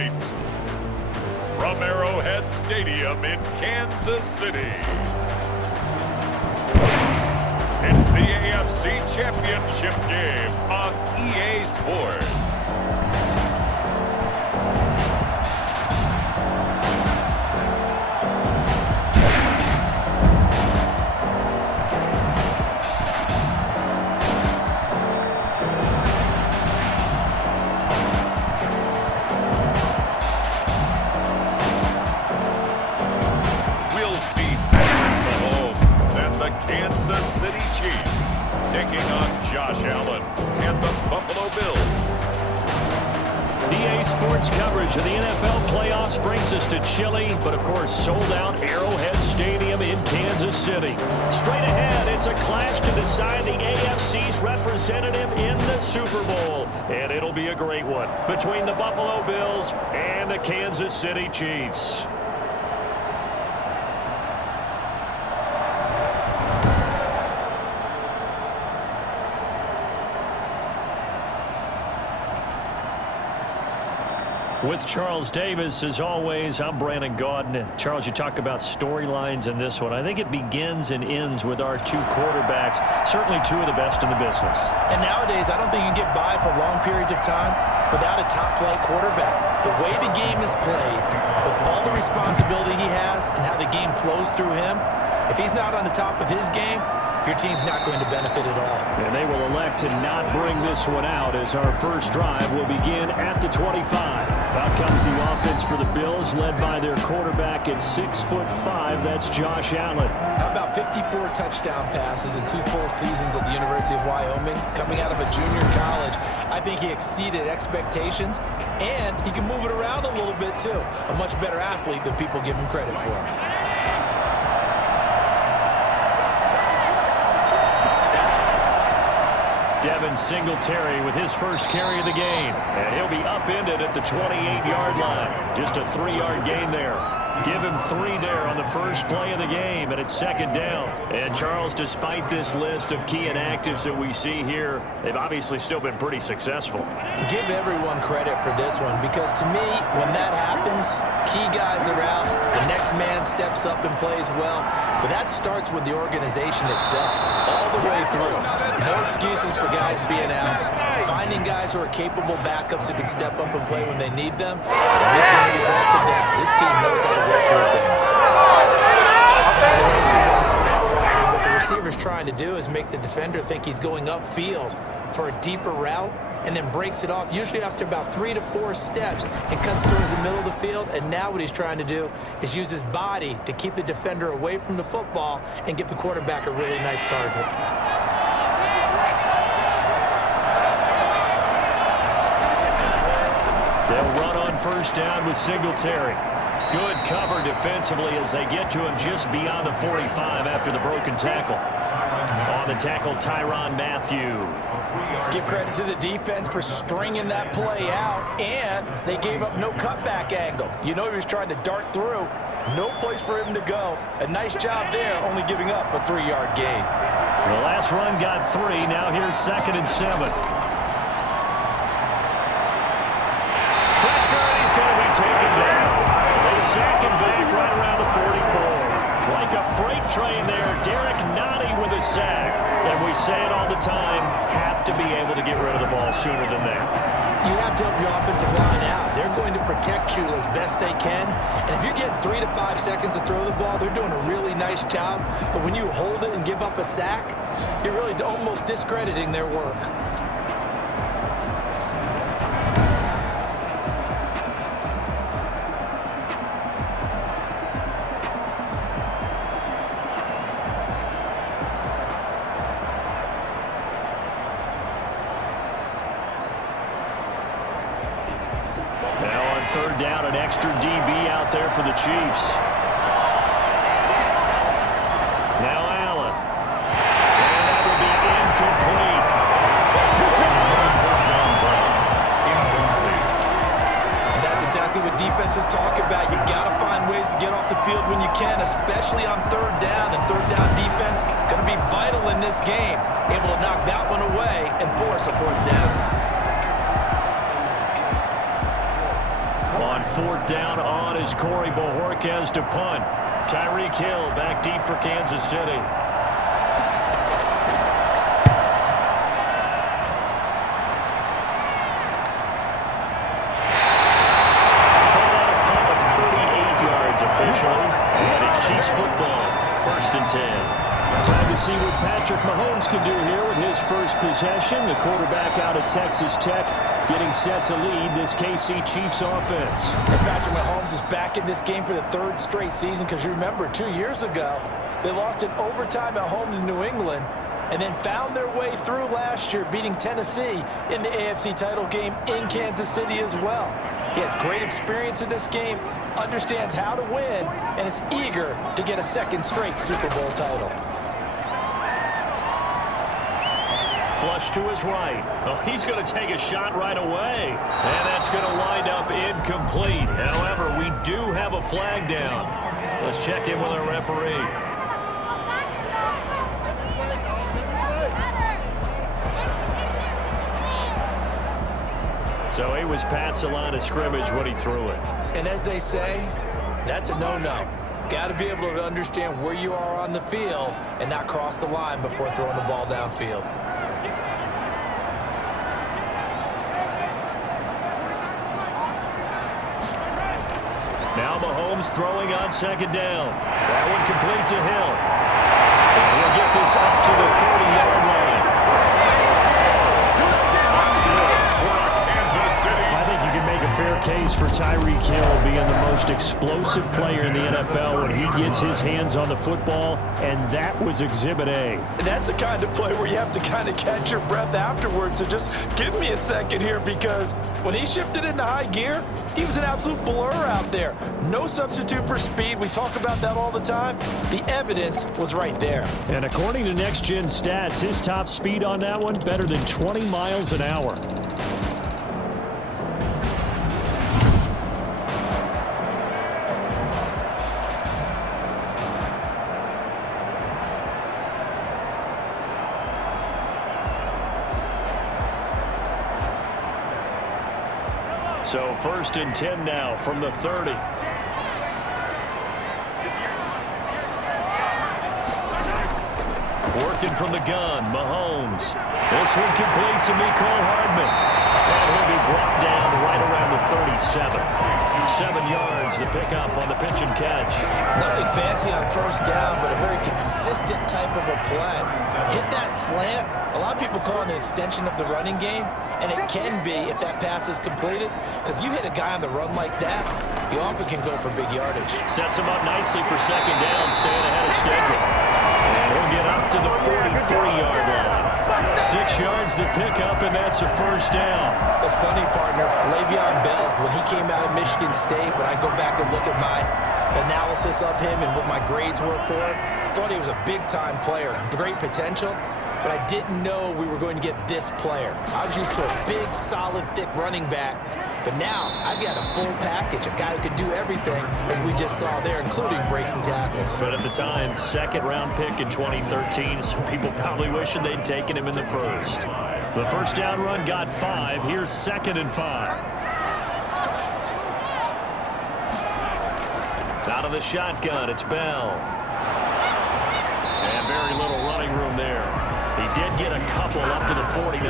tonight, from Arrowhead Stadium in Kansas City, it's the AFC Championship game on EA Sports. Kansas City Chiefs taking on Josh Allen and the Buffalo Bills. EA Sports coverage of the NFL playoffs brings us to chilly, but of course sold-out Arrowhead Stadium in Kansas City. Straight ahead, it's a clash to decide the AFC's representative in the Super Bowl, and it'll be a great one between the Buffalo Bills and the Kansas City Chiefs. With Charles Davis, as always, I'm Brandon Gaudin. Charles, you talk about storylines in this one. I think it begins and ends with our two quarterbacks, certainly two of the best in the business. And nowadays, I don't think you can get by for long periods of time without a top-flight quarterback. The way the game is played, with all the responsibility he has and how the game flows through him, if he's not on the top of his game, your team's not going to benefit at all. And they will elect to not bring this one out as our first drive will begin at the 25. Out comes the offense for the Bills, led by their quarterback at 6'5". That's Josh Allen. How about 54 touchdown passes in 2 full seasons at the University of Wyoming? Coming out of a junior college, I think he exceeded expectations, and he can move it around a little bit too. A much better athlete than people give him credit for. Devin Singletary with his first carry of the game. And he'll be upended at the 28-yard line. Just a 3-yard gain there. Give him 3 there on the first play of the game, and it's second down. And Charles, despite this list of key inactives that we see here, they've obviously still been pretty successful. Give everyone credit for this one, because to me, when that happens, key guys are out, the next man steps up and plays well, but that starts with the organization itself, all the way through. No excuses for guys being out, finding guys who are capable backups who can step up and play when they need them, and we've seen the results of that. This team knows how to work through things. What the receiver's trying to do is make the defender think he's going upfield for a deeper route, and then breaks it off, usually after about 3 to 4 steps, and cuts towards the middle of the field. And now what he's trying to do is use his body to keep the defender away from the football and give the quarterback a really nice target. They'll run on first down with Singletary. Good cover defensively as they get to him just beyond the 45 after the broken tackle. On the tackle, Tyrann Mathieu. Give credit to the defense for stringing that play out, and they gave up no cutback angle. You know he was trying to dart through. No place for him to go. A nice job there, only giving up a 3-yard gain. The last run got 3. Now here's 2nd and 7. Pressure, and he's going to be taken down. They sack him back right around the 44. Like a freight train there, Derek Nottie with a sack. And we say it all the time, have to be able to get rid of the ball sooner than that. You have to help your offensive line out. They're going to protect you as best they can. And if you're getting 3 to 5 seconds to throw the ball, they're doing a really nice job. But when you hold it and give up a sack, you're really almost discrediting their work. Third down, an extra DB out there for the Chiefs. Now Allen. And that will be incomplete. And that's exactly what defenses talk about. You got to find ways to get off the field when you can, especially on third down. And third down defense going to be vital in this game. Able to knock that one away and force a 4th down. 4th down on as Corey Bojorquez to punt. Tyreek Hill back deep for Kansas City. Officially, and it's Chiefs football, 1st and 10. Time to see what Patrick Mahomes can do here with his first possession. The quarterback out of Texas Tech getting set to lead this KC Chiefs offense. And Patrick Mahomes is back in this game for the 3rd straight season, because you remember 2 years ago, they lost in overtime at home to New England and then found their way through last year, beating Tennessee in the AFC title game in Kansas City as well. He has great experience in this game, understands how to win, and is eager to get a 2nd straight Super Bowl title. Flush to his right. Oh, he's going to take a shot right away. And that's going to wind up incomplete. However, we do have a flag down. Let's check in with our referee. So he was past the line of scrimmage when he threw it. And as they say, that's a no-no. Got to be able to understand where you are on the field and not cross the line before throwing the ball downfield. Now Mahomes throwing on 2nd down. That one complete to Hill. He'll get this up to the 30-yard line. I think you can make a fair case for Tyreek Hill being the most explosive player in the NFL when he gets his hands on the football, and that was Exhibit A. And that's the kind of play where you have to kind of catch your breath afterwards. So just give me a second here, because when he shifted into high gear, he was an absolute blur out there. No substitute for speed. We talk about that all the time. The evidence was right there. And according to Next Gen Stats, his top speed on that one, better than 20 miles an hour. So 1st and 10 now from the 30. Working from the gun, Mahomes. This one complete to Mecole Hardman. And he'll be brought down right around the 37. 7 yards, the pickup on the pitch and catch. Nothing fancy on 1st down, but a very consistent type of a play. Hit that slant. A lot of people call it an extension of the running game, and it can be if that pass is completed, because you hit a guy on the run like that, you often can go for big yardage. Sets him up nicely for 2nd down, staying ahead of schedule. And he'll get up to the 43-yard line. 6 yards the pickup, and that's a 1st down. That's funny, partner. Le'Veon Bell, when he came out of Michigan State, when I go back and look at my analysis of him and what my grades were for him, thought he was a big-time player, great potential, but I didn't know we were going to get this player. I was used to a big, solid, thick running back, but now I've got a full package, a guy who can do everything, as we just saw there, including breaking tackles. But at the time, 2nd-round pick in 2013, some people probably wishing they'd taken him in the 1st. The 1st down run got 5. Here's 2nd and 5. Out of the shotgun, it's Bell. And very little running room there. He did get a couple up to the 49.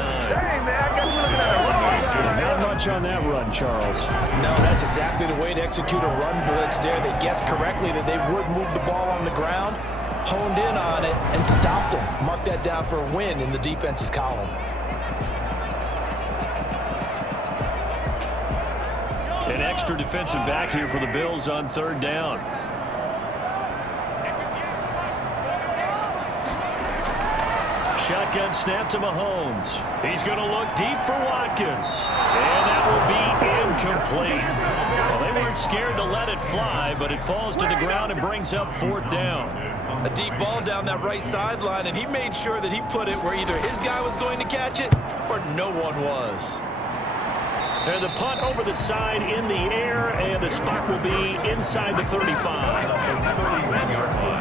Not much on that run, Charles. No, that's exactly the way to execute a run blitz there. They guessed correctly that they would move the ball on the ground, honed in on it, and stopped them. Mark that down for a win in the defense's column. An extra defensive back here for the Bills on 3rd down. Shotgun snap to Mahomes. He's going to look deep for Watkins. And that will be incomplete. Well, they weren't scared to let it fly, but it falls to the ground and brings up 4th down. A deep ball down that right sideline, and he made sure that he put it where either his guy was going to catch it or no one was. And the punt over the side in the air, and the spot will be inside the 35.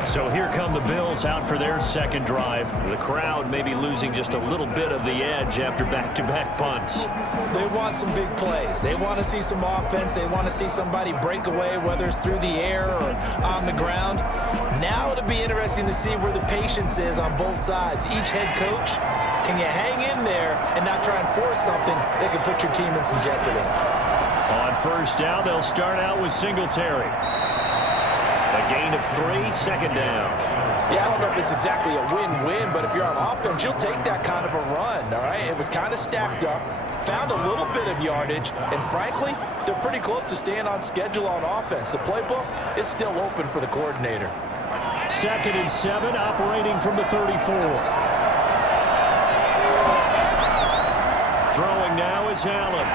So here come the Bills out for their second drive. The crowd may be losing just a little bit of the edge after back-to-back punts. They want some big plays. They want to see some offense. They want to see somebody break away, whether it's through the air or on the ground. Now it'll be interesting to see where the patience is on both sides. Each head coach, can you hang in there and not try and force something that could put your team in some jeopardy? On first down, they'll start out with Singletary. A gain of 3, second down. Yeah, I don't know if it's exactly a win-win, but if you're on offense, you'll take that kind of a run, all right? It was kind of stacked up, found a little bit of yardage, and frankly, they're pretty close to staying on schedule on offense. The playbook is still open for the coordinator. 2nd and 7, operating from the 34. Throwing now is Allen.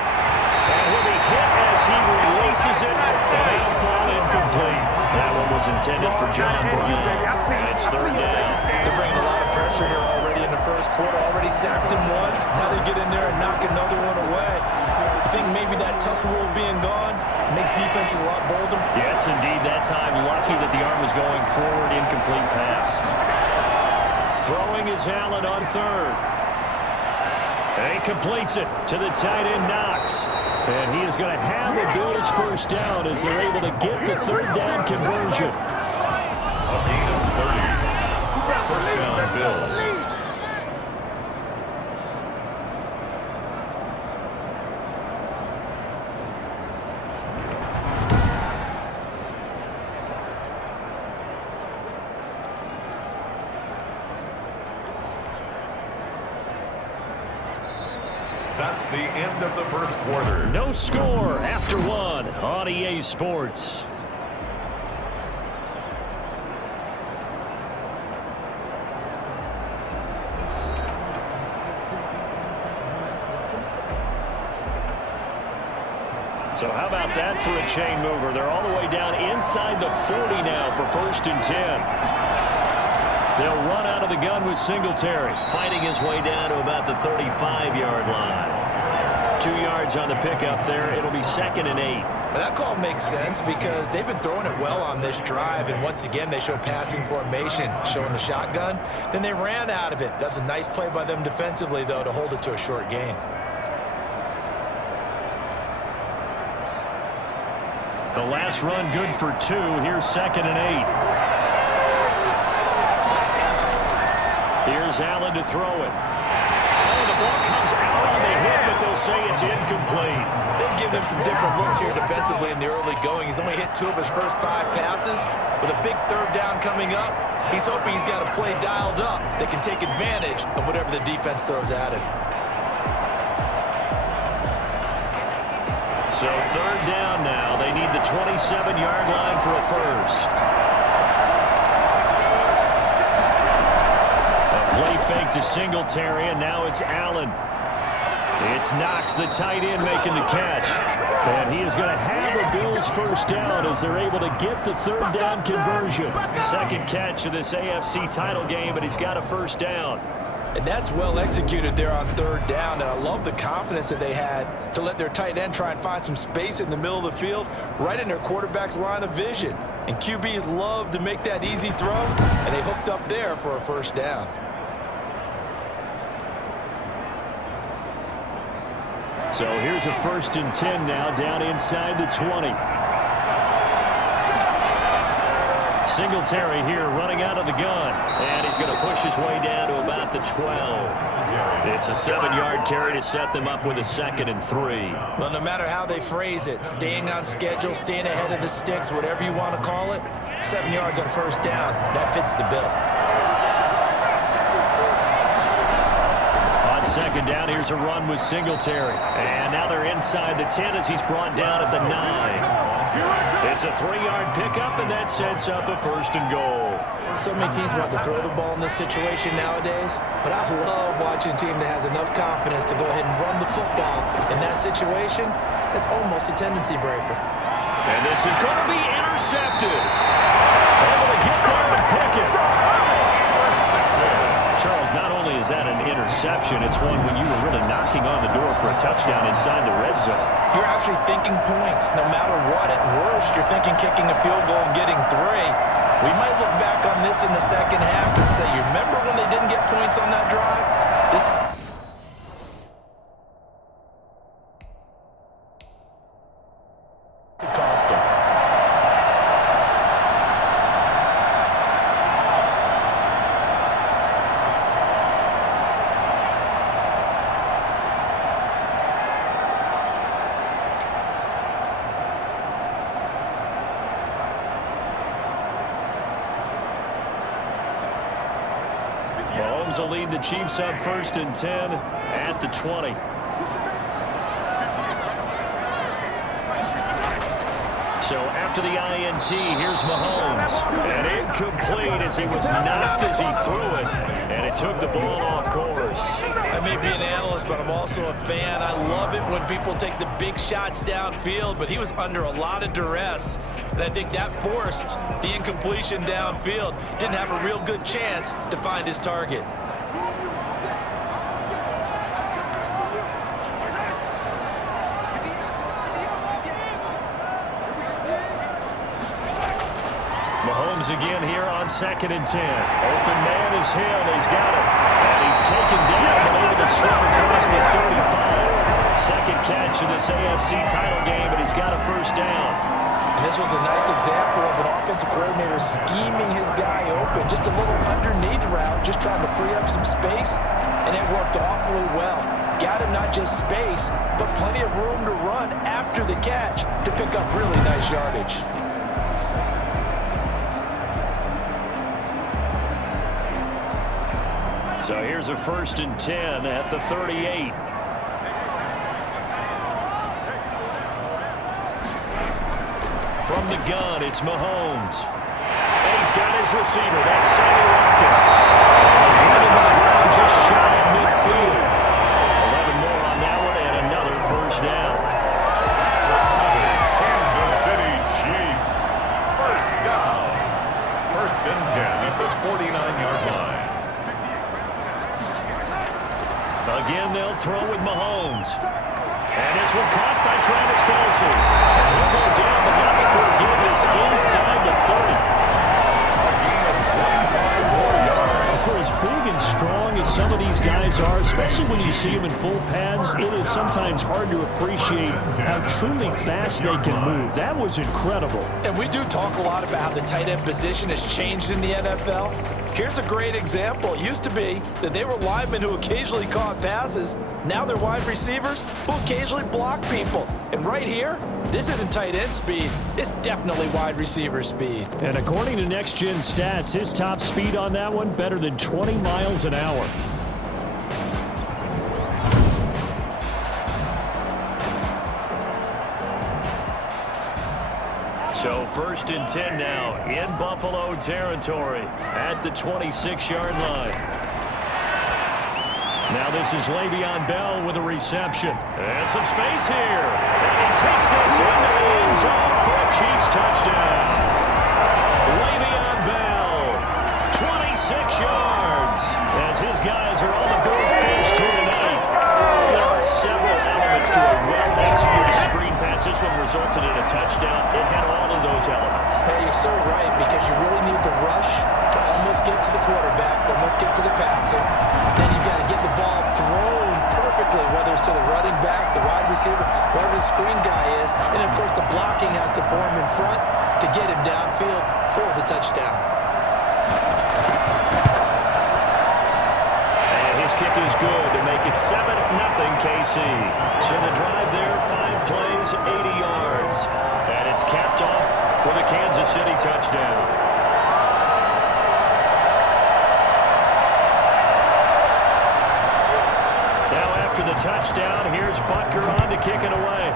And he'll be hit as he releases it. And that'll fall incomplete. That one was intended for John Brown. It's 3rd down. They're bringing a lot of pressure here already in the first quarter. Already sacked him once. Now they get in there and knock another one away. I think maybe that Tucker rule being gone makes defenses a lot bolder. Yes, indeed. That time, lucky that the arm was going forward. Incomplete pass. Throwing is Allen on 3rd. And he completes it to the tight end, Knox. And he is going to have the Bills first down as they're able to get the 3rd down conversion. A gain of 30. First down, Bills. That's the end of the first quarter. No score after 1 on EA Sports. So how about that for a chain mover? They're all the way down inside the 40 now for 1st and 10. They'll run out of the gun with Singletary, fighting his way down to about the 35-yard line. 2 yards on the pickup there. It'll be 2nd and 8. Well, that call makes sense because they've been throwing it well on this drive, and once again they show passing formation, showing the shotgun. Then they ran out of it. That's a nice play by them defensively, though, to hold it to a short gain. The last run good for 2. Here's 2nd and 8. Here's Allen to throw it. Oh, the ball comes out on the hit, but they'll say it's incomplete. They've given him some different looks here defensively in the early going. He's only hit 2 of his first 5 passes. With a big 3rd down coming up, he's hoping he's got a play dialed up that can take advantage of whatever the defense throws at him. So 3rd down now. They need the 27-yard line for a first. Play fake to Singletary, and now it's Allen. It's Knox, the tight end, making the catch. And he is going to have a Bills first down as they're able to get the 3rd down conversion. 2nd catch of this AFC title game, but he's got a first down. And that's well executed there on 3rd down, and I love the confidence that they had to let their tight end try and find some space in the middle of the field, right in their quarterback's line of vision. And QBs love to make that easy throw, and they hooked up there for a first down. So here's a 1st and 10 now, down inside the 20. Singletary here running out of the gun. And he's going to push his way down to about the 12. It's a 7-yard carry to set them up with a 2nd and 3. Well, no matter how they phrase it, staying on schedule, staying ahead of the sticks, whatever you want to call it, 7 yards on 1st down, that fits the bill. 2nd down, here's a run with Singletary. And now they're inside the 10 as he's brought down at the 9. It's a 3-yard pickup, and that sets up a 1st and goal. So many teams want to throw the ball in this situation nowadays, but I love watching a team that has enough confidence to go ahead and run the football. In that situation, that's almost a tendency breaker. And this is going to be intercepted. Able to get there and pick it. Charles, not only is that an interception, it's one when you were really knocking on the door for a touchdown inside the red zone. You're actually thinking points no matter what. At worst, you're thinking kicking a field goal and getting 3. We might look back on this in the second half and say, you remember when they didn't get points on that drive? This could cost them. Mahomes will lead the Chiefs up 1st and 10 at the 20. So after the INT, here's Mahomes. And incomplete as he was knocked as he threw it. And it took the ball off course. I may be an analyst, but I'm also a fan. I love it when people take the big shots downfield, but he was under a lot of duress. And I think that forced the incompletion downfield. Didn't have a real good chance to find his target. Mahomes again here on 2nd and 10. Open man is Hill. He's got it. And he's taken down, but able to slip across the 35. Second catch of this AFC title game, and he's got a 1st down. And this was a nice example of an offensive coordinator scheming his guy open. Just a little underneath route, just trying to free up some space, and it worked awfully well. Got him not just space, but plenty of room to run after the catch to pick up really nice yardage. So here's a 1st and 10 at the 38. From the gun, it's Mahomes. And he's got his receiver. That's Sammy Watkins. Right in the ground, just shy of midfield. 11 more on that one, and another 1st down. Kansas City Chiefs. 1st down. 1st and 10 at the 49-yard line. Again, they'll throw with Mahomes. And this one caught by Travis Kelce. And he'll go down, but not before forgiveness inside the 30. For as big and strong as some of these guys are, especially when you see them in full pads, it is sometimes hard to appreciate how truly fast they can move. That was incredible. And we do talk a lot about how the tight end position has changed in the NFL. Here's a great example. It used to be that they were linemen who occasionally caught passes. Now they're wide receivers who occasionally block people. And right here, this isn't tight end speed. It's definitely wide receiver speed. And according to Next Gen Stats, his top speed on that one, better than 20 miles an hour. So 1st and 10 now in Buffalo territory at the 26-yard line. Now this is Le'Veon Bell with a reception. And some space here. And he takes this into the end zone for a Chiefs touchdown. Le'Veon Bell, 26 yards, as his guys are on the board first here tonight. There are several elements to a well-executed screen pass. This one resulted in a touchdown. It had all of those elements. Hey, you're so right, because you really need the rush to almost get to the quarterback, almost get to the passer. Then you've got to get the ball thrown perfectly, whether it's to the running back, the wide receiver, whoever the screen guy is. And, of course, the blocking has to form in front to get him downfield for the touchdown. And his kick is good to make it 7-0 KC. So the drive there, 5 plays, 80 yards. And it's capped off with a Kansas City touchdown. After the touchdown, here's Butker on to kick it away.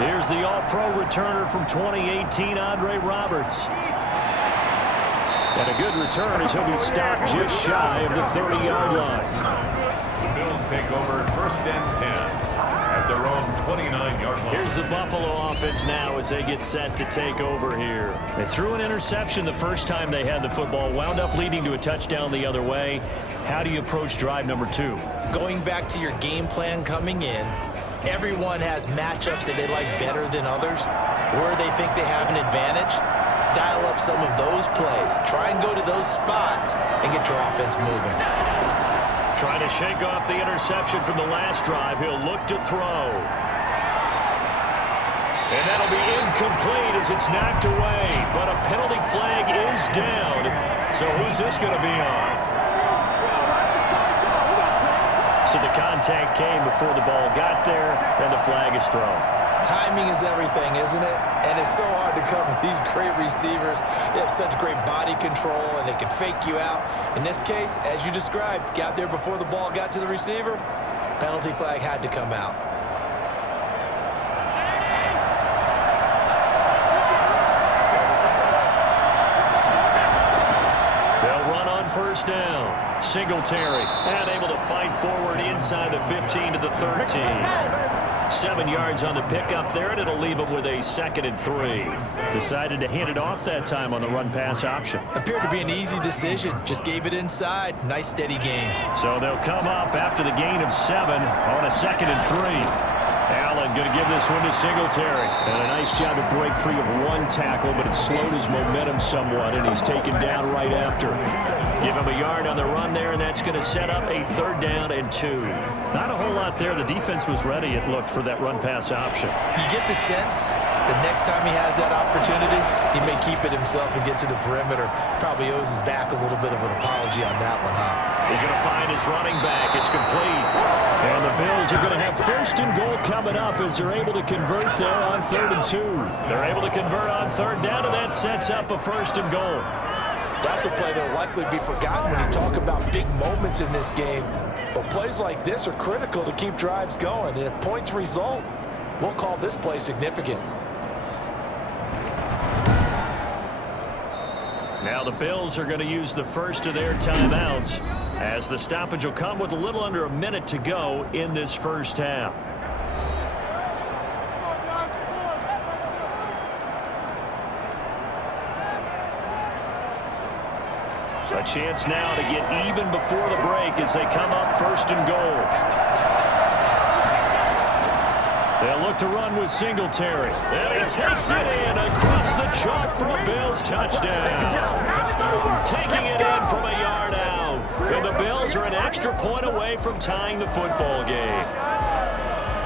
Here's the All-Pro returner from 2018, Andre Roberts. And a good return as he'll be stopped just shy of the 30-yard line. The Bills take over 1st and 10 at their own 29-yard line. Here's the Buffalo offense now as they get set to take over here. They threw an interception the first time they had the football, wound up leading to a touchdown the other way. How do you approach drive number 2? Going back to your game plan coming in, everyone has matchups that they like better than others, where they think they have an advantage. Dial up some of those plays. Try and go to those spots and get your offense moving. Trying to shake off the interception from the last drive. He'll look to throw. And that'll be incomplete as it's knocked away. But a penalty flag is down. So who's this going to be on? So the contact came before the ball got there, and the flag is thrown. Timing is everything, isn't it? And it's so hard to cover these great receivers. They have such great body control, and they can fake you out. In this case, as you described, got there before the ball got to the receiver. Penalty flag had to come out. They'll run on first down. Singletary, and able to fight forward inside the 15 to the 13. 7 yards on the pickup there, and it'll leave them with a 2nd and 3. Decided to hand it off that time on the run-pass option. Appeared to be an easy decision. Just gave it inside. Nice, steady gain. So they'll come up after the gain of 7 on a 2nd and 3. Allen going to give this one to Singletary. And a nice job to break free of one tackle, but it slowed his momentum somewhat, and he's taken down right after. Give him a yard on the run there, and that's going to set up a 3rd down and 2. Not a whole lot there. The defense was ready, it looked, for that run-pass option. You get the sense that next time he has that opportunity, he may keep it himself and get to the perimeter. Probably owes his back a little bit of an apology on that one, huh? He's going to find his running back. It's complete. And the Bills are going to have 1st and goal coming up as they're able to convert there on 3rd and 2. They're able to convert on 3rd down, and that sets up a 1st and goal. That's a play that will likely be forgotten when you talk about big moments in this game. But plays like this are critical to keep drives going. And if points result, we'll call this play significant. Now the Bills are going to use the first of their timeouts as the stoppage will come with a little under a minute to go in this first half. A chance now to get even before the break as they come up 1st and goal. They'll look to run with Singletary. And he takes it in across the chalk for a Bills touchdown. Taking it in from a yard out. And the Bills are an extra point away from tying the football game.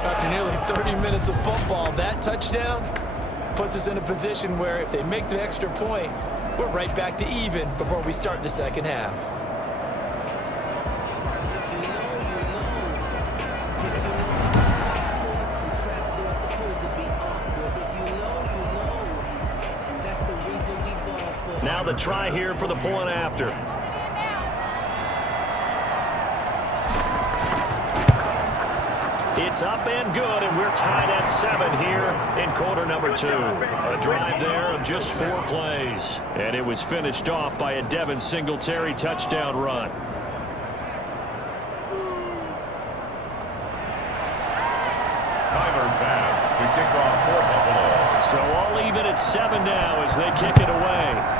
After nearly 30 minutes of football, that touchdown puts us in a position where if they make the extra point, we're right back to even before we start the second half. Now the try here for the point after. It's up and good, and we're tied at 7 here in quarter number 2. A drive there of just 4 plays. And it was finished off by a Devin Singletary touchdown run. Tyler pass to kick off for Buffalo. So all even at 7 now as they kick it away.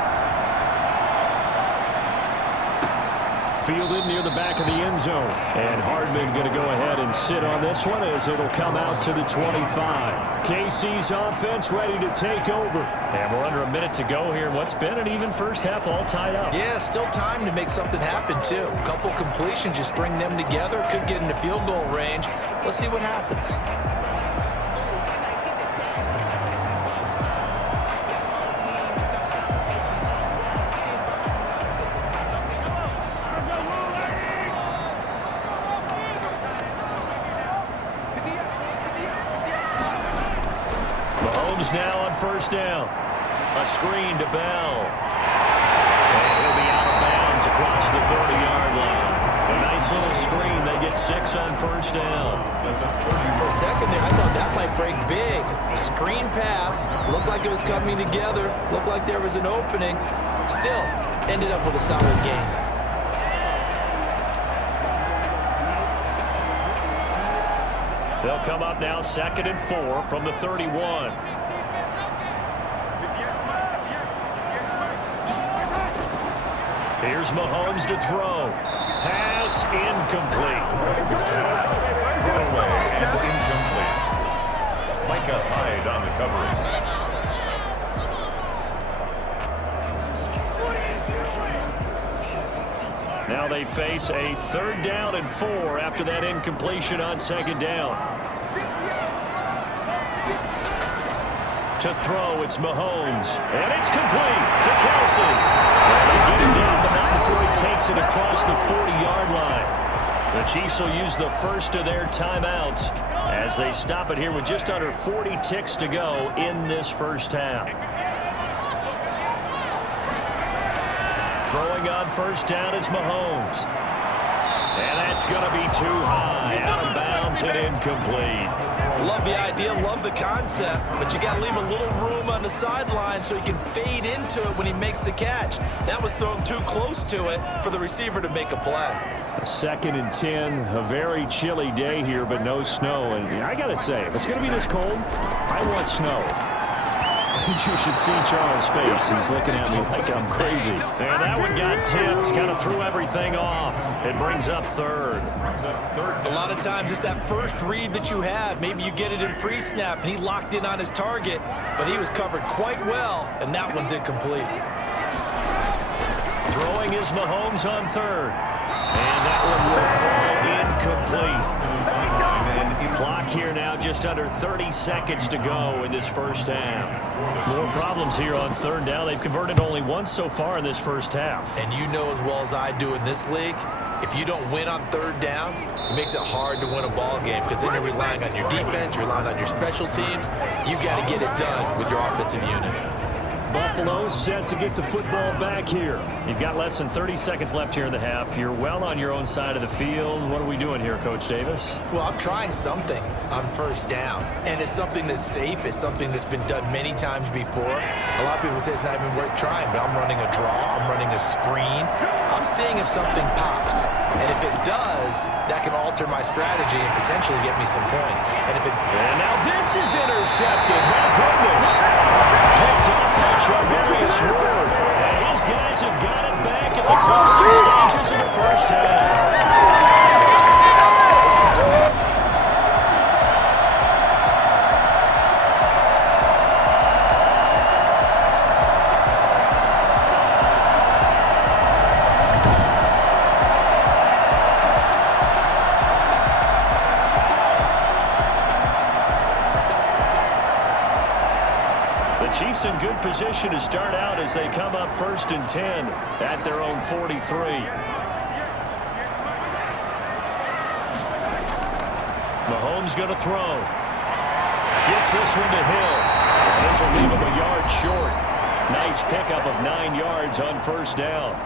Fielded near the back of the end zone. And Hardman going to go ahead and sit on this one as it'll come out to the 25. KC's offense ready to take over. And we're under a minute to go here. What's been an even first half all tied up. Yeah, still time to make something happen, too. A couple completions, you string them together. Could get into field goal range. Let's see what happens. Now on first down. A screen to Bell. And he'll be out of bounds across the 30-yard line. A nice little screen. They get 6 on first down. For a second there, I thought that might break big. Screen pass. Looked like it was coming together. Looked like there was an opening. Still, ended up with a solid game. They'll come up now 2nd and 4 from the 31. Here's Mahomes to throw. Pass incomplete. Throwaway and incomplete. Micah Hyde on the coverage. Now they face a 3rd down and 4 after that incompletion on 2nd down. To throw, it's Mahomes. And it's complete to Kelsey. And they get him down, but not before he takes it across the 40-yard line. The Chiefs will use the first of their timeouts as they stop it here with just under 40 ticks to go in this first half. Throwing on 1st down is Mahomes. And that's going to be too high. Out of bounds and incomplete. Love the idea, love the concept, but you got to leave a little room on the sideline so he can fade into it when he makes the catch. That was thrown too close to it for the receiver to make a play. 2nd and 10, a very chilly day here, but no snow. And I got to say, if it's going to be this cold, I want snow. You should see Charles' face. He's looking at me like I'm crazy. And that one got tipped, kind of threw everything off. It brings up 3rd. A lot of times it's that first read that you have. Maybe you get it in pre-snap, and he locked in on his target, but he was covered quite well, and that one's incomplete. Throwing is Mahomes on 3rd. And that one will fall incomplete. Clock here now, just under 30 seconds to go in this first half. More problems here on 3rd down. They've converted only once so far in this first half. And you know as well as I do in this league, if you don't win on 3rd down, it makes it hard to win a ball game because then you're relying on your defense, you're relying on your special teams. You've got to get it done with your offensive unit. Buffalo set to get the football back here. You've got less than 30 seconds left here in the half. You're well on your own side of the field. What are we doing here, Coach Davis? Well, I'm trying something on 1st down, and it's something that's safe. It's something that's been done many times before. A lot of people say it's not even worth trying, but I'm running a draw. I'm running a screen. I'm seeing if something pops, and if it does, that can alter my strategy and potentially get me some points. And now this is intercepted. My goodness. Picked up by Charvarius Ward. And these guys have got it back at the closing stages of the first half. Chiefs in good position to start out as they come up 1st and 10 at their own 43. Mahomes going to throw. Gets this one to Hill. And this will leave him a yard short. Nice pickup of 9 yards on 1st down.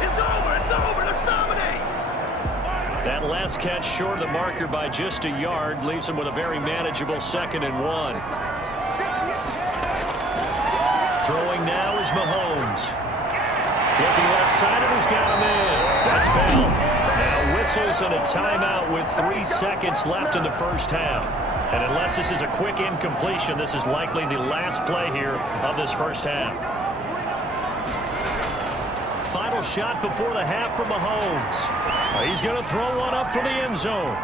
It's over, let's dominate. That last catch short of the marker by just a yard leaves him with a very manageable 2nd and 1. Throwing now is Mahomes. Looking left side, and he's got him in. That's Bell. Now whistles and a timeout with 3 seconds left in the first half. And unless this is a quick incompletion, this is likely the last play here of this first half. Final shot before the half from Mahomes. He's going to throw one up for the end zone.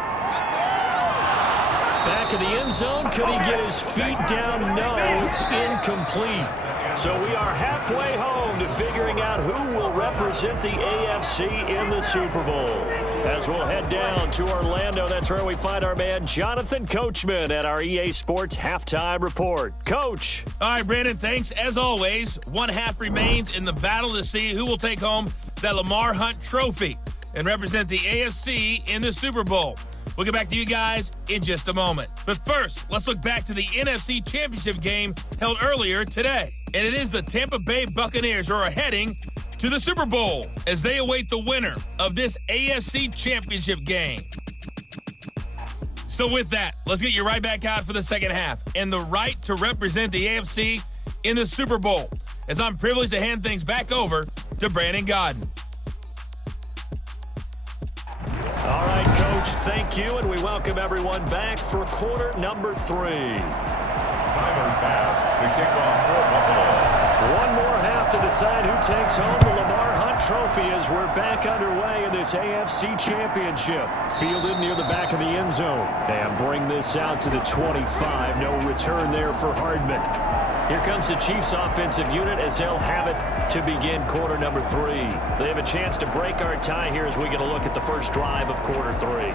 Back in the end zone. Could he get his feet down? No, it's incomplete. So we are halfway home to figuring out who will represent the AFC in the Super Bowl. As we'll head down to Orlando, that's where we find our man Jonathan Coachman at our EA Sports Halftime Report. Coach. All right, Brandon, thanks. As always, one half remains in the battle to see who will take home that Lamar Hunt Trophy and represent the AFC in the Super Bowl. We'll get back to you guys in just a moment. But first, let's look back to the NFC Championship game held earlier today. And it is the Tampa Bay Buccaneers who are heading to the Super Bowl as they await the winner of this AFC Championship game. So with that, let's get you right back out for the second half and the right to represent the AFC in the Super Bowl, as I'm privileged to hand things back over to Brandon Godden. All right, Coach, thank you, and we welcome everyone back for quarter number 3. Tyler pass to kick off for Buffalo. One more half to decide who takes home the Lamar Hunt Trophy as we're back underway in this AFC Championship. Fielded near the back of the end zone. And bring this out to the 25. No return there for Hardman. Here comes the Chiefs offensive unit as they'll have it to begin quarter number 3. They have a chance to break our tie here as we get a look at the first drive of quarter 3.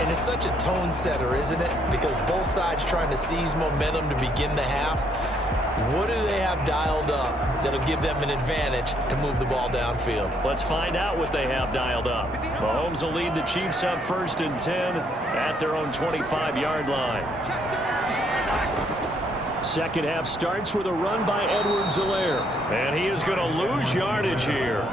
And it's such a tone setter, isn't it? Because both sides trying to seize momentum to begin the half. What do they have dialed up that'll give them an advantage to move the ball downfield? Let's find out what they have dialed up. Mahomes will lead the Chiefs up 1st and 10 at their own 25-yard line. Second half starts with a run by Edwards-Helaire. And he is going to lose yardage here.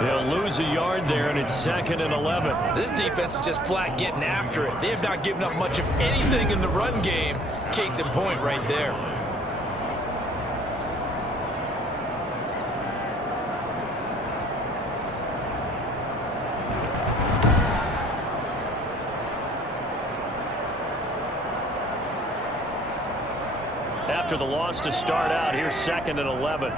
They'll lose a yard there, and it's 2nd and 11. This defense is just flat getting after it. They have not given up much of anything in the run game. Case in point right there. After the loss to start out, here's 2nd and 11.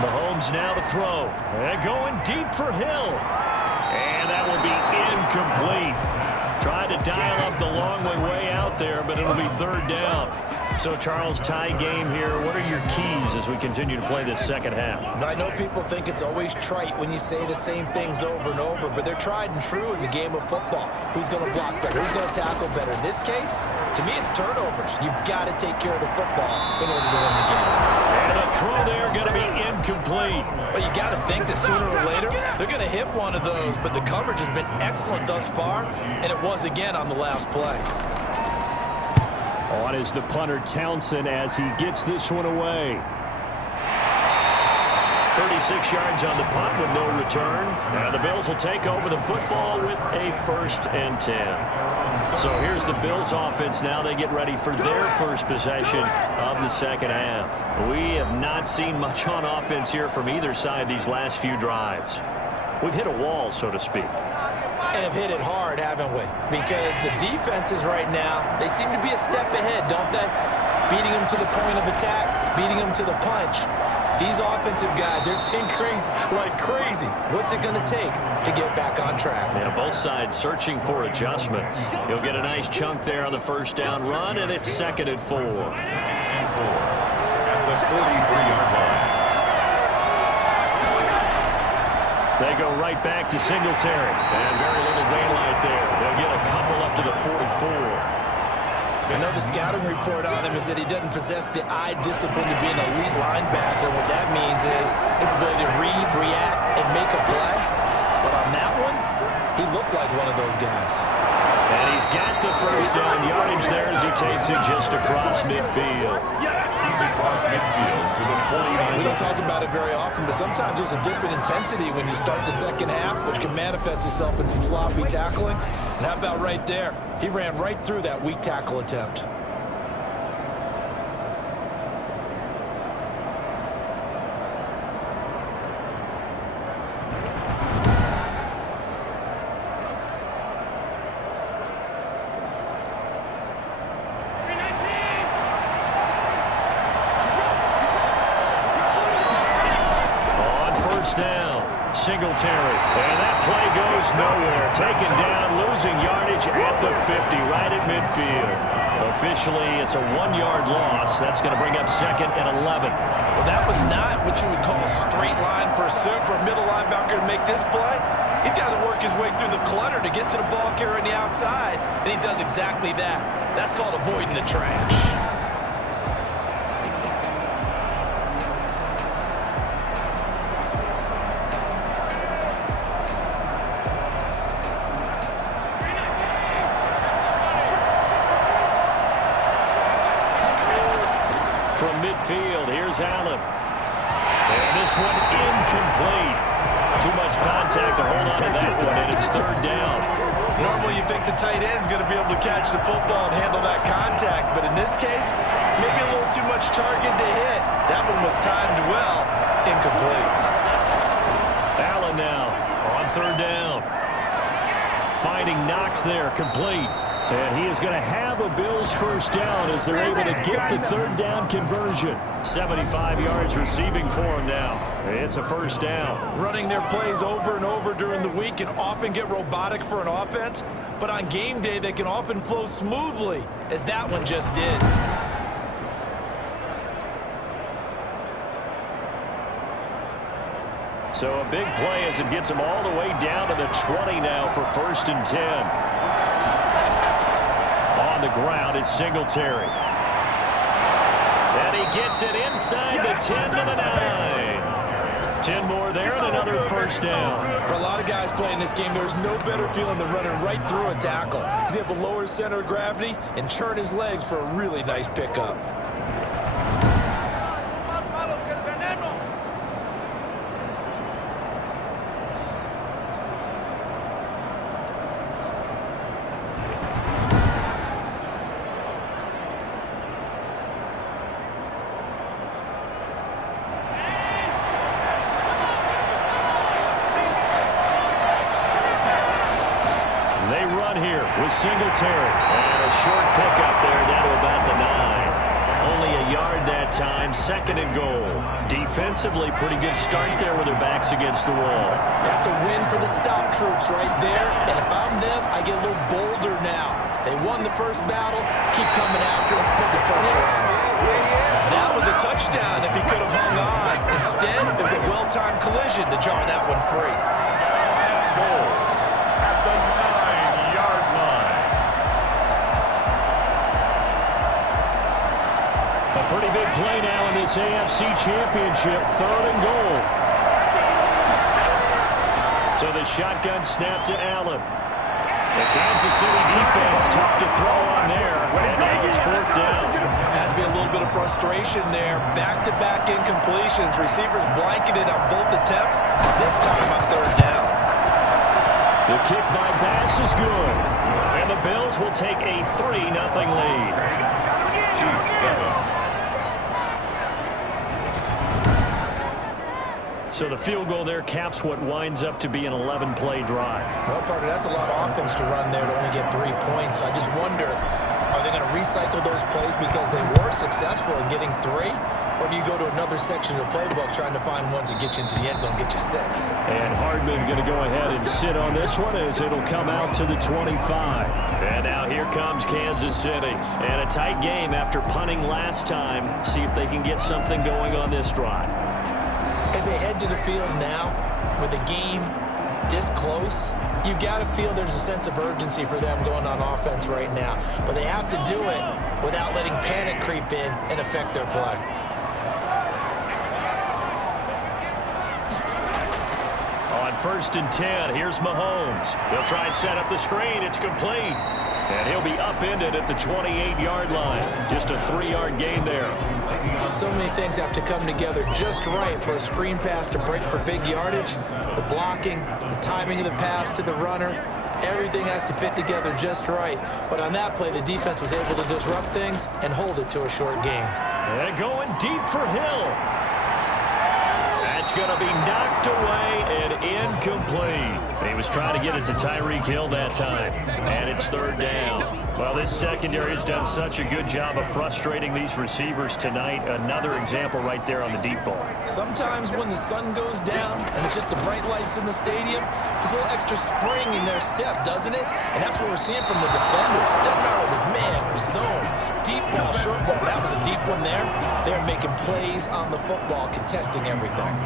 Mahomes now to throw. And going deep for Hill. And that will be incomplete. Tried to dial up the long way out there, but it'll be 3rd down. So, Charles, tie game here. What are your keys as we continue to play this second half? I know people think it's always trite when you say the same things over and over, but they're tried and true in the game of football. Who's going to block better? Who's going to tackle better? In this case, to me, it's turnovers. You've got to take care of the football in order to win the game. And a throw there going to be incomplete. Well, you got to think that sooner or later, they're going to hit one of those, but the coverage has been excellent thus far, and it was again on the last play. On is the punter Townsend as he gets this one away. 36 yards on the punt with no return. And the Bills will take over the football with a 1st and 10. So here's the Bills offense now. They get ready for their first possession of the second half. We have not seen much on offense here from either side these last few drives. We've hit a wall, so to speak. And have hit it hard, haven't we? Because the defenses right now, they seem to be a step ahead, don't they? Beating them to the point of attack, beating them to the punch. These offensive guys, they're tinkering like crazy. What's it going to take to get back on track? Yeah, both sides searching for adjustments. You'll get a nice chunk there on the 1st down run, and it's 2nd and 4. At the 43-yard line. They go right back to Singletary. And very little daylight there. They'll get a couple up to the 44. I know the scouting report on him is that he doesn't possess the eye discipline to be an elite linebacker. What that means is his ability to read, react, and make a play. But on that one, he looked like one of those guys. And he's got the 1st down yardage there as he takes it just across midfield. He's across midfield to the 49. We don't talk about it very often, but sometimes there's a dip in intensity when you start the second half, which can manifest itself in some sloppy tackling. And how about right there? He ran right through that weak tackle attempt. Singletary. And that play goes nowhere. Taken down, losing yardage at the 50, right at midfield. Officially, it's a 1-yard loss. That's going to bring up 2nd and 11. Well, that was not what you would call a straight line pursuit for a middle linebacker to make this play. He's got to work his way through the clutter to get to the ball carrier on the outside, and he does exactly that. That's called avoiding the trash. Here's Allen. And this one incomplete. Too much contact to hold on to that one, and it's 3rd down. Normally you think the tight end's going to be able to catch the football and handle that contact, but in this case, maybe a little too much target to hit. That one was timed well, incomplete. run now on third down. Finding Knox there, complete. And he is going to have a Bills first down as they're able to get the third down conversion. 75 yards receiving for him now. It's a first down. Running their plays over and over during the week can often get robotic for an offense, but on game day they can often flow smoothly, as that one just did. So a big play as it gets him all the way down to the 20 now for 1st and 10. On the ground, it's Singletary. And he gets it inside the 10 to the 9. 10 more there and another first down. For a lot of guys playing this game, there's no better feeling than running right through a tackle. He's able to lower his center of gravity and churn his legs for a really nice pickup. Singletary. And a short pickup there down to about the 9. Only a yard that time. 2nd and goal. Defensively, pretty good start there with their backs against the wall. That's a win for the stop troops right there. And if I'm them, I get a little bolder now. They won the first battle. Keep coming after them. Put the pressure on them. That was a touchdown if he could have hung on. Instead, it was a well-timed collision to jar that one free. Goal at the 9-yard line. A pretty big play now in this AFC Championship. 3rd and goal. So the shotgun snap to Allen. The Kansas City defense tough to throw on there. And that gets 4th down. Has to be a little bit of frustration there. Back-to-back incompletions. Receivers blanketed on both attempts. This time on 3rd down. The kick by Bass is good. And the Bills will take a 3-0 lead. G7. So the field goal there caps what winds up to be an 11-play drive. Well, partner, that's a lot of offense to run there to only get 3 points. So I just wonder, are they going to recycle those plays because they were successful in getting 3? Or do you go to another section of the playbook trying to find ones that get you into the end zone, get you 6? And Hardman going to go ahead and sit on this one as it'll come out to the 25. And now here comes Kansas City. And a tight game after punting last time. See if they can get something going on this drive. As they head to the field now, with the game this close, you got to feel there's a sense of urgency for them going on offense right now. But they have to do it without letting panic creep in and affect their play. On 1st and 10, here's Mahomes. They'll try and set up the screen. It's complete. And he'll be upended at the 28-yard line. Just a 3-yard gain there. So many things have to come together just right for a screen pass to break for big yardage. The blocking, the timing of the pass to the runner, everything has to fit together just right. But on that play, the defense was able to disrupt things and hold it to a short game. And going deep for Hill. That's going to be knocked away and incomplete. He was trying to get it to Tyreek Hill that time. And it's 3rd down. Well, this secondary has done such a good job of frustrating these receivers tonight. Another example right there on the deep ball. Sometimes when the sun goes down and it's just the bright lights in the stadium, there's a little extra spring in their step, doesn't it? And that's what we're seeing from the defenders. Doesn't matter whether it's man or zone. Deep ball, short ball. That was a deep one there. They're making plays on the football, contesting everything.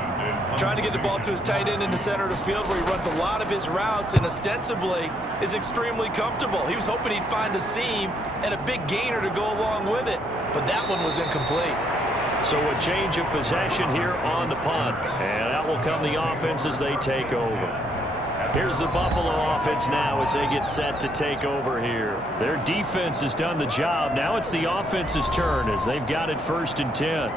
Trying to get the ball to his tight end in the center of the field where he runs a lot of his routes and ostensibly is extremely comfortable. He was hoping he'd find a seam and a big gainer to go along with it, but that one was incomplete. So a change of possession here on the punt, and out will come the offense as they take over. Here's the Buffalo offense now as they get set to take over here. Their defense has done the job. Now it's the offense's turn as they've got it 1st and 10.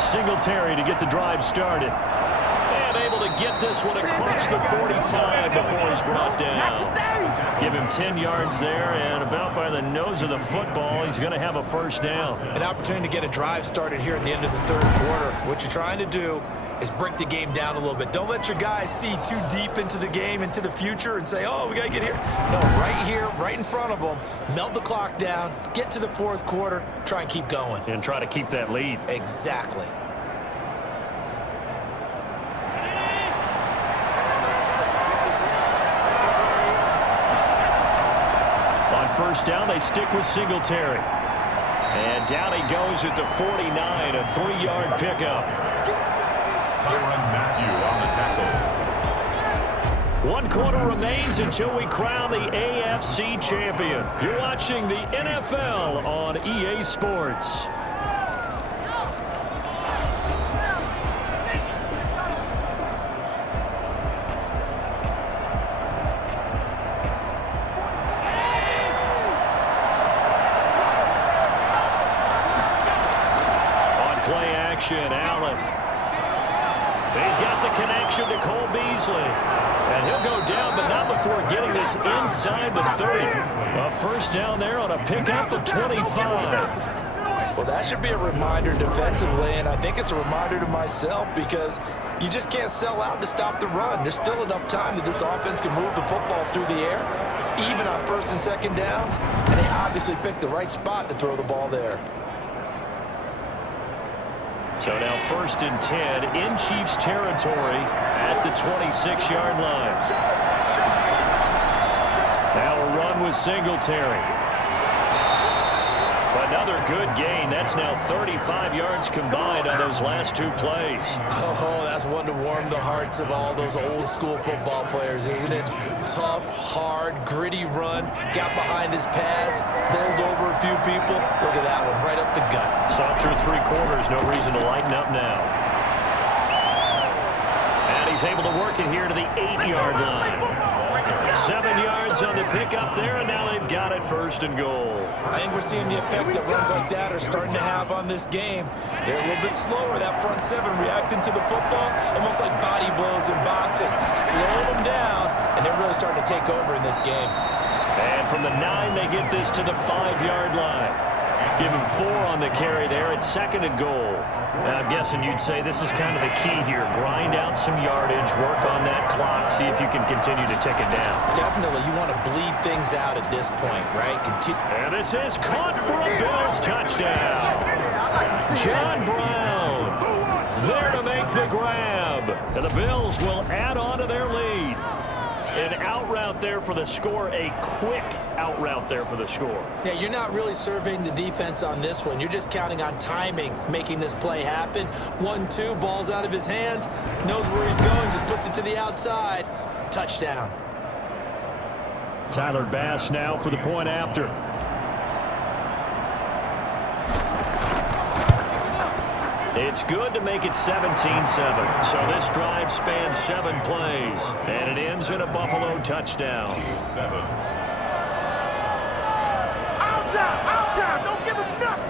Singletary to get the drive started. And able to get this one across the 45 before he's brought down. Give him 10 yards there, and about by the nose of the football, he's going to have a first down. An opportunity to get a drive started here at the end of the third quarter. What you're trying to do is break the game down a little bit. Don't let your guys see too deep into the game, into the future, and say, oh, we got to get here. No, right here, right in front of them, melt the clock down, get to the fourth quarter, try and keep going. And try to keep that lead. Exactly. On first down, they stick with Singletary. And down he goes at the 49, a 3-yard pickup. Tyrann Mathieu on the tackle. 1 quarter remains until we crown the AFC champion. You're watching the NFL on EA Sports. On play action, Allen. He's got the connection to Cole Beasley. And he'll go down, but not before getting this inside the 30. A first down there on a pickup to 25. Well, that should be a reminder defensively, and I think it's a reminder to myself because you just can't sell out to stop the run. There's still enough time that this offense can move the football through the air, even on first and second downs, and they obviously picked the right spot to throw the ball there. So now first and 10 in Chiefs territory at the 26-yard line. Now a run with Singletary. Another good gain. That's now 35 yards combined on those last 2 plays. Oh, that's one to warm the hearts of all those old school football players, isn't it? Tough, hard, gritty run. Got behind his pads, bowled over a few people. Look at that one, right up the gut. Saw through 3 quarters. No reason to lighten up now. And he's able to work it here to the 8-yard line. 7 yards on the pickup there, and now they've got it first and goal. I think we're seeing the effect that runs like that are starting to have on this game. They're a little bit slower, that front 7, reacting to the football, almost like body blows in boxing. Slowing them down, and they're really starting to take over in this game. And from the 9, they get this to the 5-yard line. Give him 4 on the carry there at second and goal. Now, I'm guessing you'd say this is kind of the key here. Grind out some yardage, work on that clock, see if you can continue to tick it down. Definitely. You want to bleed things out at this point, right? And this is caught for a Bills touchdown. John Brown there to make the grab. And the Bills will add on to their lead. An out route there for the score, a quick out route there for the score. Yeah, you're not really surveying the defense on this one. You're just counting on timing, making this play happen. 1-2, ball's out of his hands, knows where he's going, just puts it to the outside. Touchdown. Tyler Bass now for the point after. It's good to make it 17-7. So this drive spans 7 plays, and it ends in a Buffalo touchdown. 7. Outside! Don't give him nothing!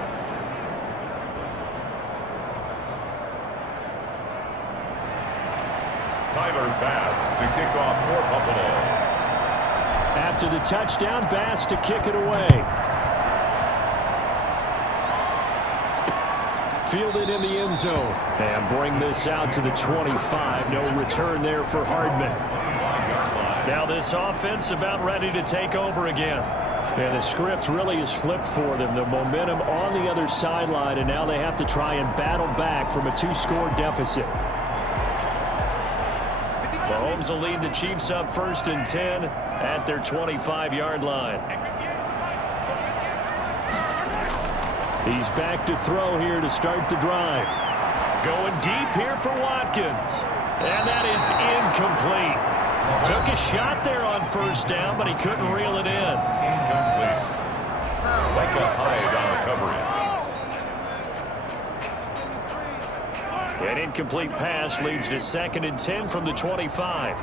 Tyler Bass to kick off for Buffalo. After the touchdown, Bass to kick it away. Fielded in the end zone. And bring this out to the 25. No return there for Hardman. Now this offense about ready to take over again. And the script really is flipped for them. The momentum on the other sideline, and now they have to try and battle back from a 2-score deficit. Mahomes will lead the Chiefs up first and 10 at their 25-yard line. He's back to throw here to start the drive. Going deep here for Watkins. And that is incomplete. Took a shot there on first down, but he couldn't reel it in. Incomplete. Michael Hyde on the coverage. An incomplete pass leads to second and 10 from the 25.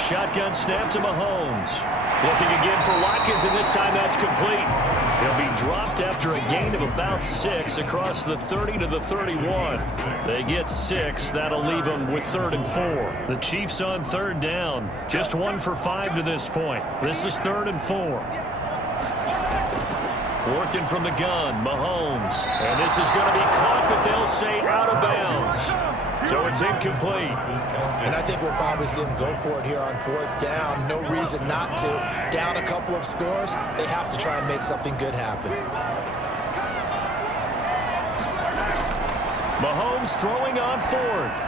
Shotgun snap to Mahomes. Looking again for Watkins, and this time that's complete. He'll be dropped after a gain of about 6 across the 30 to the 31. They get 6. That'll leave them with 3rd and 4. The Chiefs on 3rd down. Just 1 for 5 to this point. This is 3rd and 4. Working from the gun, Mahomes. And this is going to be caught, but they'll say out of bounds. So it's incomplete. And I think we'll probably see him go for it here on 4th down. No reason not to. Down a couple of scores, they have to try and make something good happen. Mahomes throwing on 4th.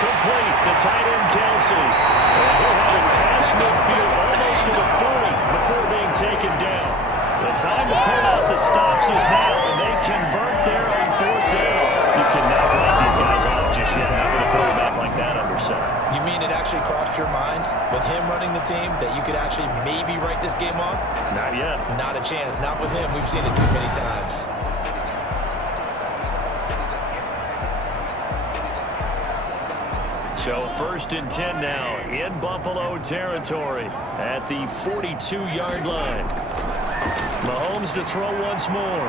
Complete, the tight end Kelsey. And he'll have it past midfield almost to the 40 before being taken down. The time to pull out the stops is now, and they convert there on 4th down. You cannot write these guys off just yet. Not with a quarterback like that under center. You mean it actually crossed your mind with him running the team that you could actually maybe write this game off? Not yet. Not a chance. Not with him. We've seen it too many times. So 1st and 10 now in Buffalo territory at the 42-yard line. Mahomes to throw once more.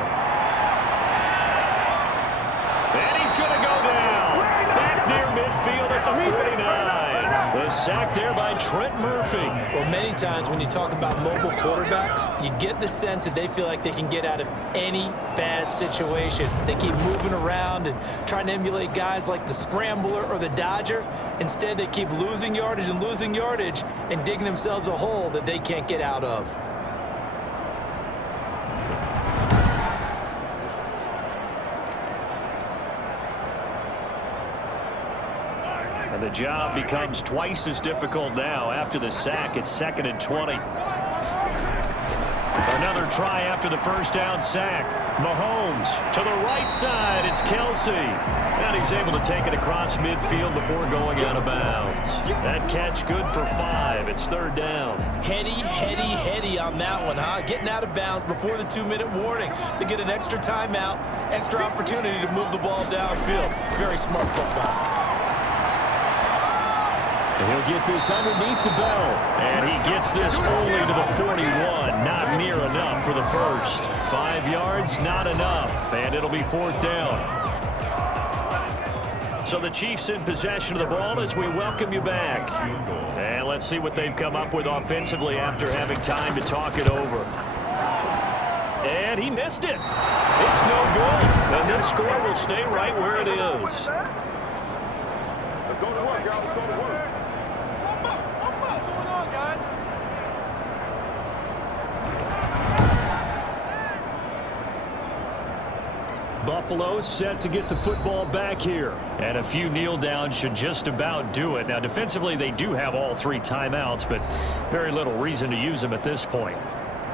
And he's going to go down. Back near midfield at the 49. The sack there by Trent Murphy. Well, many times when you talk about mobile quarterbacks, you get the sense that they feel like they can get out of any bad situation. They keep moving around and trying to emulate guys like the Scrambler or the Dodger. Instead, they keep losing yardage and digging themselves a hole that they can't get out of. And the job becomes twice as difficult now. After the sack, it's 2nd and 20. Another try after the 1st down sack. Mahomes to the right side. It's Kelsey. And he's able to take it across midfield before going out of bounds. That catch good for 5. It's 3rd down. Heady on that one, huh? Getting out of bounds before the 2-minute warning. They get an extra timeout, extra opportunity to move the ball downfield. Very smart football. He'll get this underneath to Bell. And he gets this only to the 41. Not near enough for the first. 5 yards, not enough. And it'll be 4th down. So the Chiefs in possession of the ball as we welcome you back. And let's see what they've come up with offensively after having time to talk it over. And he missed it. It's no good. And this score will stay right where it is. Let's go to work, y'all. Let's go to work. What's going on, guys? Buffalo set to get the football back here. And a few kneel downs should just about do it. Now, defensively, they do have all 3 timeouts, but very little reason to use them at this point.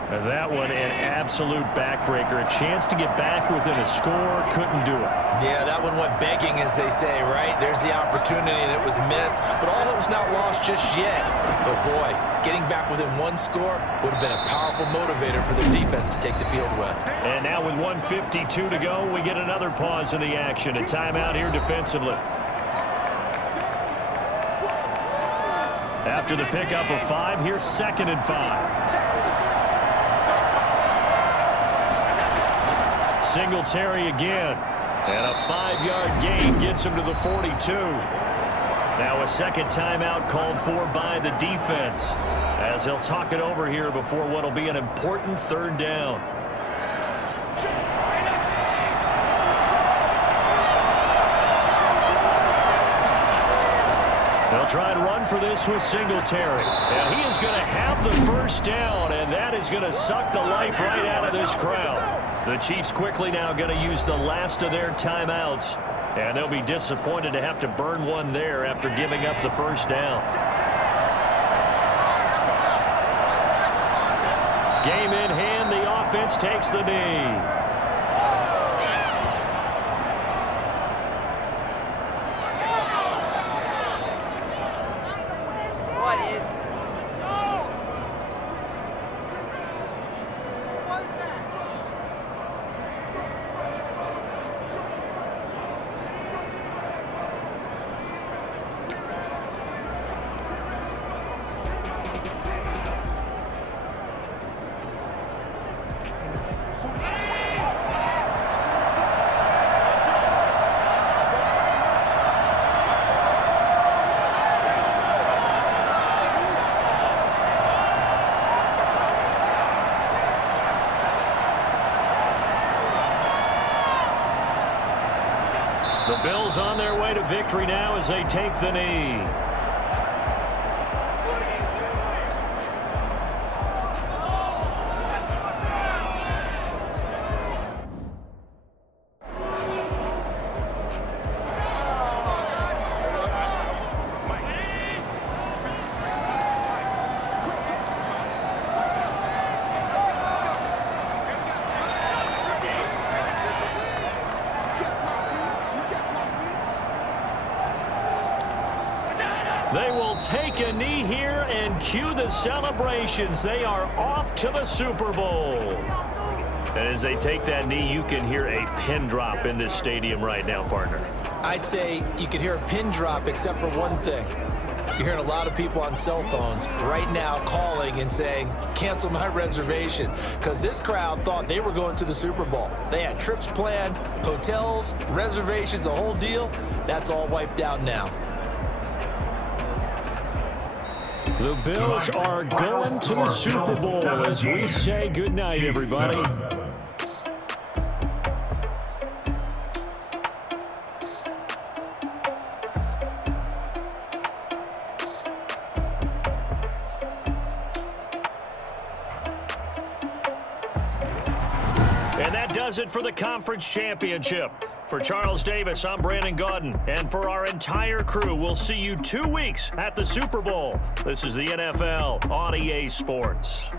And that one, an absolute backbreaker. A chance to get back within a score, couldn't do it. Yeah, that one went begging, as they say, right? There's the opportunity, and it was missed. But all hope's not lost just yet. But, boy, getting back within 1 score would have been a powerful motivator for their defense to take the field with. And now with 1:52 to go, we get another pause in the action. A timeout here defensively. After the pickup of 5, here's 2nd and 5. Singletary again. And a 5-yard gain gets him to the 42. Now a second timeout called for by the defense as they'll talk it over here before what will be an important 3rd down. They'll try and run for this with Singletary. And he is going to have the 1st down, and that is going to suck the life right out of this crowd. The Chiefs quickly now going to use the last of their timeouts, and they'll be disappointed to have to burn one there after giving up the 1st down. Game in hand, the offense takes the knee. The Bills on their way to victory now as they take the knee. They will take a knee here and cue the celebrations. They are off to the Super Bowl. And as they take that knee, you can hear a pin drop in this stadium right now, partner. I'd say you could hear a pin drop except for one thing. You're hearing a lot of people on cell phones right now calling and saying, cancel my reservation, because this crowd thought they were going to the Super Bowl. They had trips planned, hotels, reservations, the whole deal. That's all wiped out now. The Bills are going to the Super Bowl as we say goodnight, everybody. And that does it for the conference championship. For Charles Davis, I'm Brandon Gaudin. And for our entire crew, we'll see you 2 weeks at the Super Bowl. This is the NFL on EA Sports.